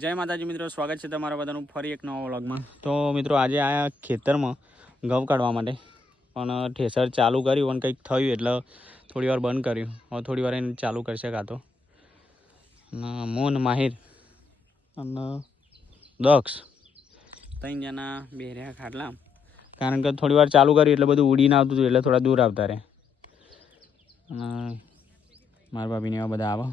જય માતાજી મિત્રો, સ્વાગત છે તમારા બધાનું ફરી એક નવા વ્લોગમાં। તો મિત્રો આજે આયા ખેતરમાં ઘઉં કાઢવા માટે, પણ ઠેસર ચાલુ કર્યું અને કંઈક થયું એટલે થોડી વાર બંધ કર્યું। હવે થોડી વાર એને ચાલુ કરશે કાં તો મોન માહિર અને દક્ષ 3 જણા બેર્યા ખાટલા, કારણ કે થોડી વાર ચાલુ કર્યું એટલે બધું ઉડીને આવતું હતું એટલે થોડા દૂર આવતા રહે। અને મારા ભાભીને એવા બધા આવે।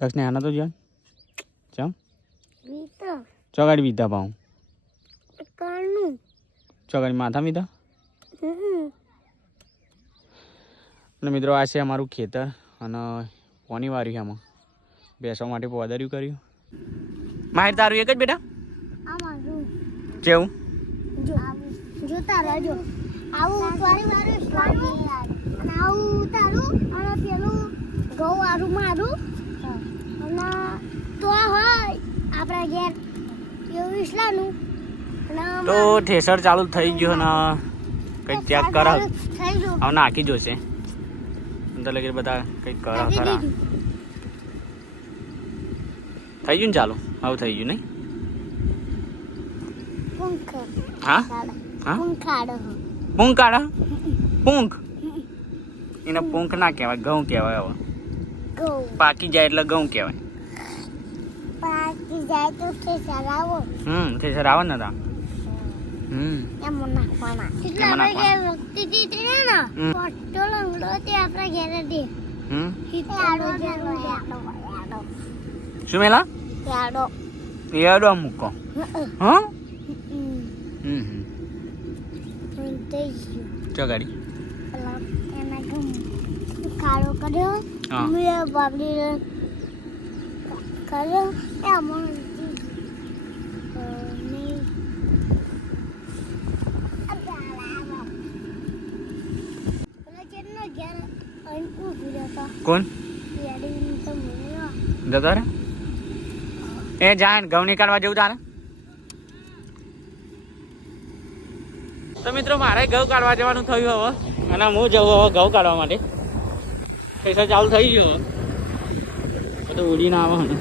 દક્ષને આના તો જાણ ચમ ચોગાડી બીતા પાઉં ચોગાડી માથા બીતા। અને મિત્રો આ છે અમારું ખેતર અને પોની વાર્યું આમાં બેસવા માટે પોદાર્યું કર્યું। માહિર તારું એક જ બેટા કેવું જોતા રહેજો આવું પાણી વારે અને આવું તારું અને પેલું ઘઉં વારું મારું અને તો હોય આપણા ઘેર એવું ઇસ્લાનું તો ઠેસર ચાલુ થઈ ગયું ને કંઈક ચેક કર થઈ ગયું હવે નાખી જોશે અંદર લગી બધા કંઈક કર ખરા થઈ ગયું ને ચાલુ હવે થઈ ગયું નહીં પૂંખ હા હા પૂંખ કાઢો પૂંખ કાઢા પૂંખ એને પૂંખ ના કહેવાય ઘઉં કહેવાય। હવે ઘઉં પાકી જાય એટલે ઘઉં કહેવાય। પાકી જાય તો ઠેસર આવો ઠેસર આવે ને તા એમ નાખવાના એટલે આપણે જે વખતે દીધી ને પોટો લંગડો તે આપણા ઘેરે દે આડો જેલો આડો શું મેલા આડો યાડો મૂકો હા ચોગાડી એના કાળો કર્યો મેં બાબલી કર્યો એમાં કોણ જતો રે એ જાય ઘઉં નીકાળવા જેવું તારે તો મિત્રો મારે ઘઉં કાઢવા જવાનું થયું હવે અને હું જવું હવે ઘઉં કાઢવા માટે પૈસા ચાલુ થઈ ગયો બધું ઉડીને આવે ને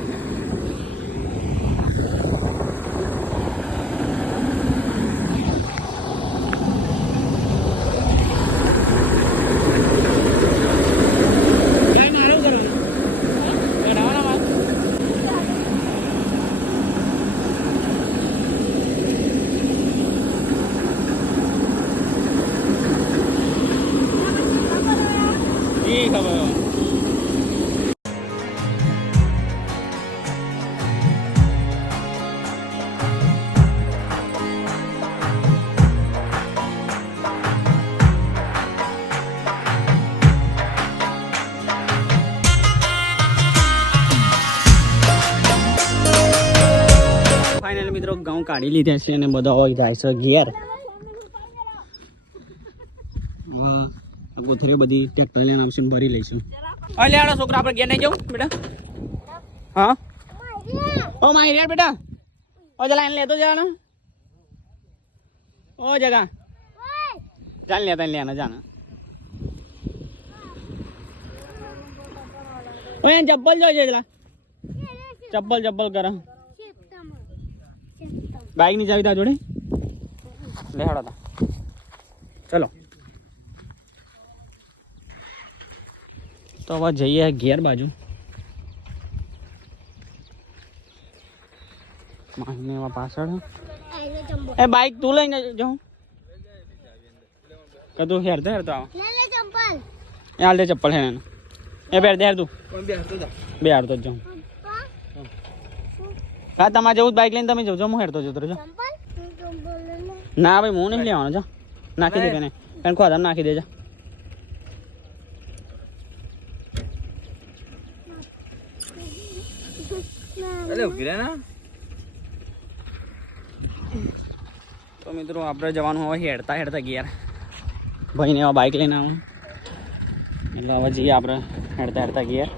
ફાઇનલી મિત્રો ઘઉં કાઢી લીધા છે અને બધા હોય જાય છે ઘેર। ગોથરીઓ બધી ટ્રેક્ટર લઈને આવશે ભરી લઈશું। અલે આડો છોકરા આપણે ઘેર નહીં જવું બેટા હા ઓ માહિર યાર બેટા ઓ જલા એને લેતો જાનો ઓ જગા ચાલ લેતા લેના જાના ઓય ચપ્પલ જોજે જલા ચપ્પલ કર બાઈક ની ચાવી તા જોડે લે હાડા તા ચલો તો હવે જઈએ ઘેર બાજુ માહિને પાછળ એ બાઈક તું લઈને જાઉં કે તું હેરતો આવ એ હાલ દે ચપ્પલ હે એ પહેર દે તું બે હારતો જ જાઉં હા તમારે જવું બાઈક લઈને તમે જજો હું હેરતો જતો રહેજો ના ભાઈ હું નહીં લેવાનો જા નાખી દે એને ખોદા નાખી દેજા તો મિત્રો આપણે જવાનું હવે હેડતા ગયા ભાઈને એવા બાઈક લઈને આવું એટલે હવે જઈએ આપણે હેડતા ગયા।